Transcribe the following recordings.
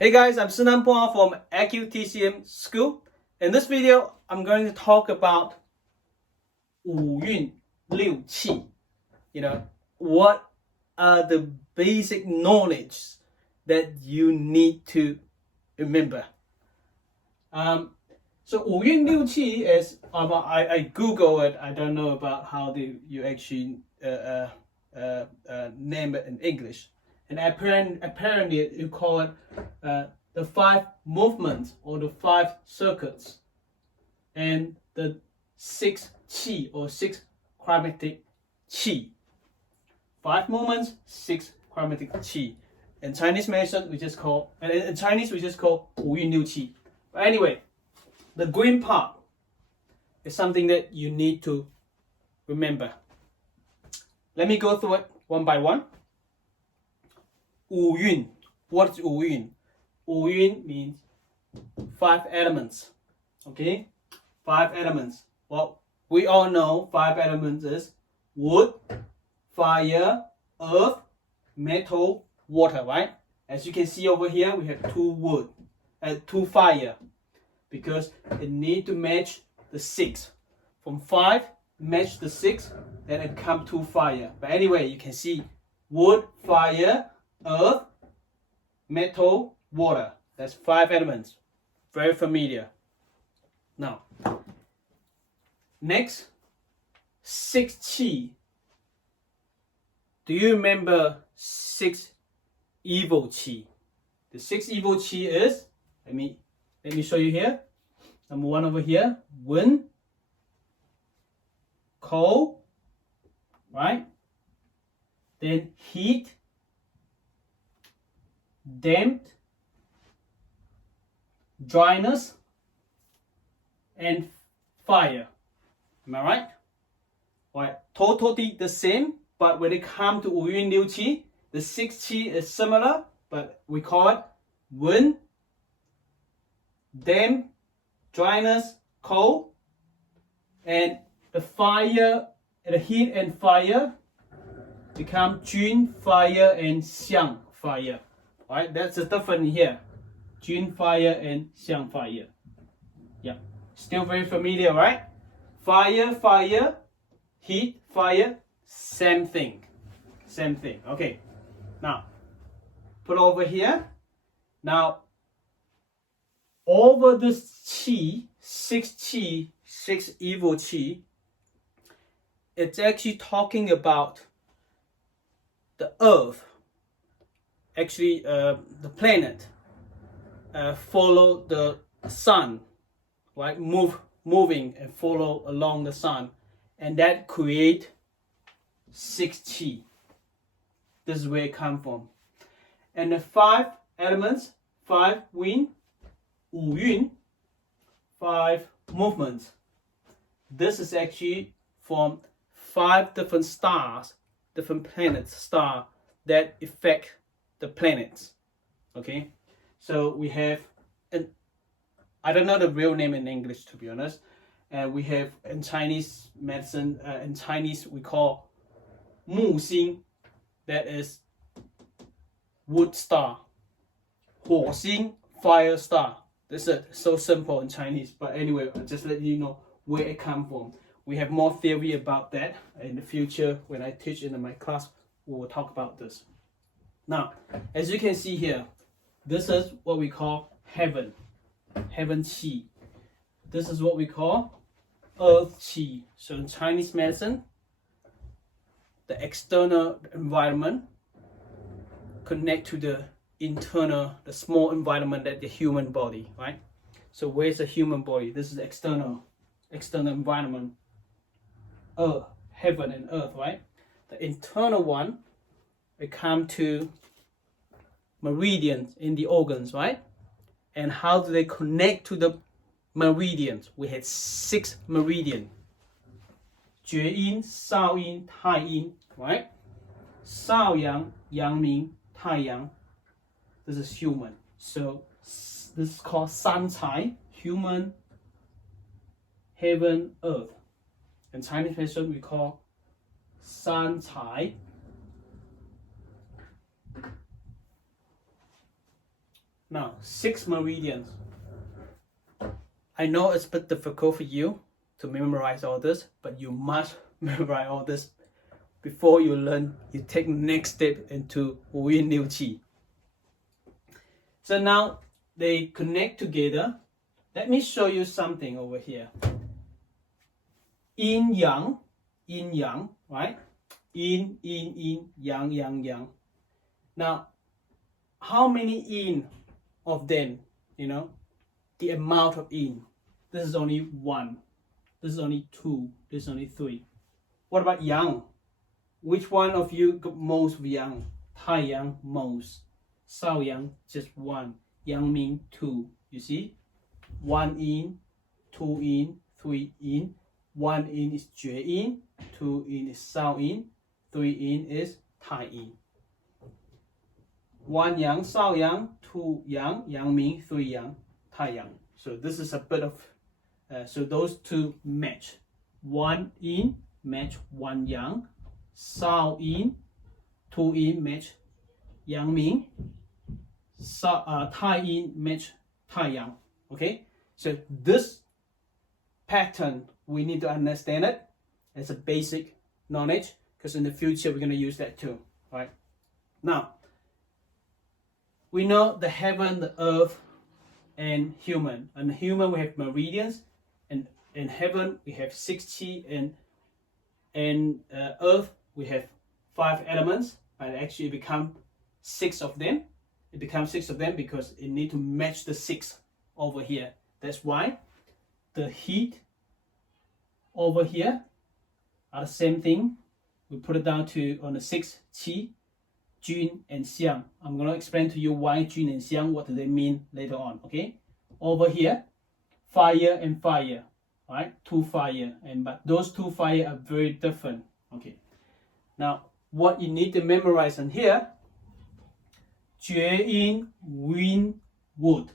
Hey guys, I'm Szenan-Balance from AQTCM School. In this video, I'm going to talk about wuyunliuqi. What are the basic knowledge that you need to remember? So wuyunliuqi is I Google it. I don't know about how you actually name it in English. And apparently you call it the 5 movements or the 5 circuits and the 6 qi or 6 climatic qi. 5 movements, 6 climatic qi. In Chinese medicine, we just call 5运6qi. But anyway, the green part is something that you need to remember. Let me go through it one by one. 5运. What's 5运? 5运 means 5 elements. Okay? 5 elements. Well, we all know 5 elements is wood, fire, earth, metal, water, right? As you can see over here, we have 2 wood and 2 fire because it need to match the 6. From 5, match the 6, then it come to fire. But anyway, you can see wood, fire, earth, metal, water. That's 5 elements. Very familiar. Now, next, 6 qi. Do you remember 6 evil qi? The 6 evil qi is, let me show you here. Number 1 over here, wind, cold, right? Then heat, damp, dryness, and fire. Am I right? Right, totally the same, but when it comes to 5运6qi, the 6 qi is similar, but we call it wind, damp, dryness, cold, and the fire, the heat and fire become 均 fire and 相 fire. Right, that's the difference here. 均 fire and 相 fire. Yeah, still very familiar, right? Fire, fire, heat, fire, same thing. Same thing. Okay, now put over here. Now, over this qi, 6 evil qi, it's actually talking about the earth. Actually, the planet follow the sun, right? Moving and follow along the sun, and that create 6 qi. This is where it comes from. And the 5 elements, 5 wind, 5运, 5 movements. This is actually from 5 different stars, different planets, star that affect the planets. Okay, so we have, I don't know the real name in English, to be honest. We have in Chinese medicine, in Chinese we call 木星, that is wood star. 火星, fire star. This is so simple in Chinese, but anyway, I'll just let you know where it comes from. We have more theory about that in the future. When I teach in my class, we will talk about this. Now, as you can see here, this is what we call heaven qi. This is what we call earth qi. So in Chinese medicine, the external environment connect to the internal, the small environment that the human body, right? So where's the human body? This is external environment, earth, heaven and earth, right? The internal one, we come to meridians in the organs, right? And how do they connect to the meridians? We had 6 meridians. 厥阴, 少阴, 太阴, right? 少阳, 阳明, 太阳. This is human. So this is called 三才, human, heaven, earth. In Chinese medicine, we call 三才. Now, 6 meridians. I know it's a bit difficult for you to memorize all this, but you must memorize all this before you learn, you take next step into wuyunliuqi. So now they connect together. Let me show you something over here. Yin yang, right? Yin, yang, yang. Now, how many yin of them, you know? The amount of yin. This is only 1. This is only 2. This is only 3. What about yang? Which one of you got most of yang? Tai yang, most. Sao yang, just 1. Yang mean 2. You see? 1 yin, 2 yin, 3 yin. 1 yin is jue yin, 2 yin is sao yin, 3 yin is tai yin. 1 yang, sao yang, 2 yang, yang mean 3 yang, tai yang. So this is a bit of, so those two match. 1 yin match 1 yang, sao yin, 2 yin match yang mean, tai yin match tai yang. Okay, so this pattern we need to understand it as a basic knowledge, because in the future we're going to use that too. Right now, we know the heaven, the earth, and human. And human we have meridians, and in heaven we have 60, and earth we have 5 elements, but actually become 6 of them. It becomes 6 of them because it need to match the 6 over here. That's why the heat over here are the same thing. We put it down to on the 6 qi, jun and xiang. I'm going to explain to you why jun and xiang, what do they mean later on. Okay, over here fire and fire, right? 2 fire, and but those 2 fire are very different. Okay, now what you need to memorize on here, jue yin, wind, wood.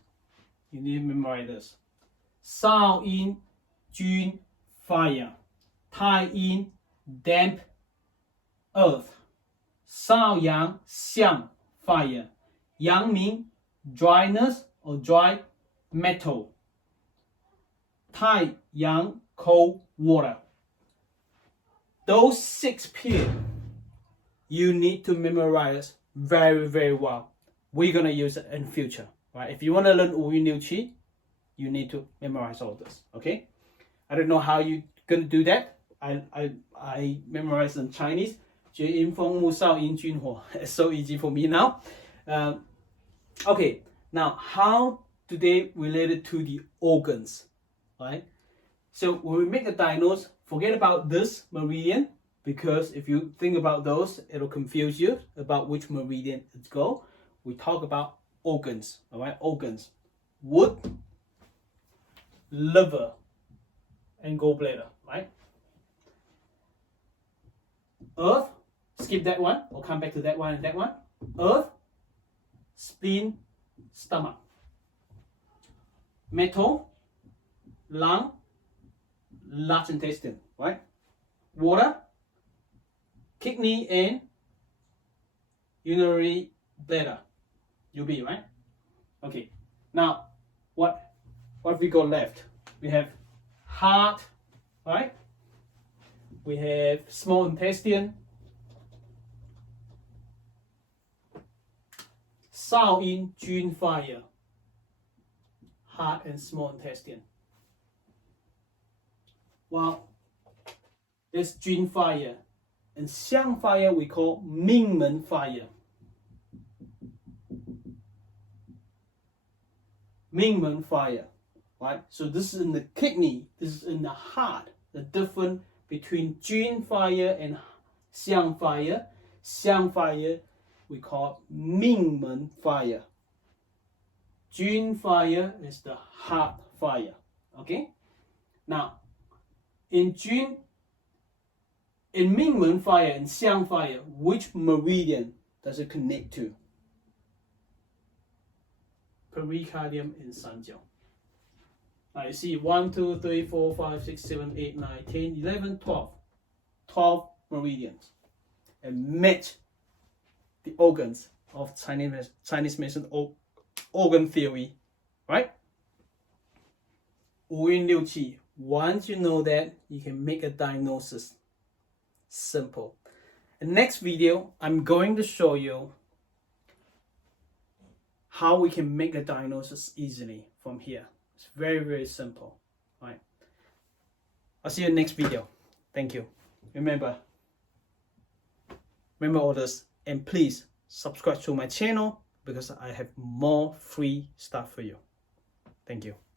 You need to memorize this. Sao yin, jun, fire. Tai yin, damp, earth. Sao yang, xiang, fire. Yang mean dryness or dry metal. Tai yang, cold water. Those 6 periods you need to memorize very, very well. We're gonna use it in future. Right? If you want to learn wuyunliuqi, you need to memorize all this. Okay? I don't know how you're gonna do that. I memorize in Chinese. It's so easy for me now. Okay, now how do they relate it to the organs? Right? So when we make a diagnose, forget about this meridian, because if you think about those, it'll confuse you about which meridian it's go. We talk about organs, all right? Organs, wood, liver, and gallbladder, right? Earth, skip that one, or come back to that one and that one. Earth, spleen, stomach. Metal, lung, large intestine, right? Water, kidney and urinary bladder. UB, right? Okay. Now, what we got left? We have heart, right? We have small intestine, sao yin, jun, fire, heart and small intestine. Well, there's jun fire, and xiang fire we call mingmen fire. Mingmen fire, right? So this is in the kidney, this is in the heart. The difference between jun fire and xiang fire. Xiang fire we call mingmen fire. Jun fire is the heart fire. Okay? Now, in jun, in mingmen fire and xiang fire, which meridian does it connect to? Pericardium and sanjiao. Now you see 1, 2, 3, 4, 5, 6, 7, 8, 9, 10, 11, 12. 12 meridians. And match the organs of Chinese medicine organ theory, right? wuyunliuqi. Once you know that, you can make a diagnosis. Simple. In next video, I'm going to show you how we can make a diagnosis easily from here. It's very, very simple, right? I'll see you in the next video. Thank you. Remember all this, and please subscribe to my channel because I have more free stuff for you. Thank you.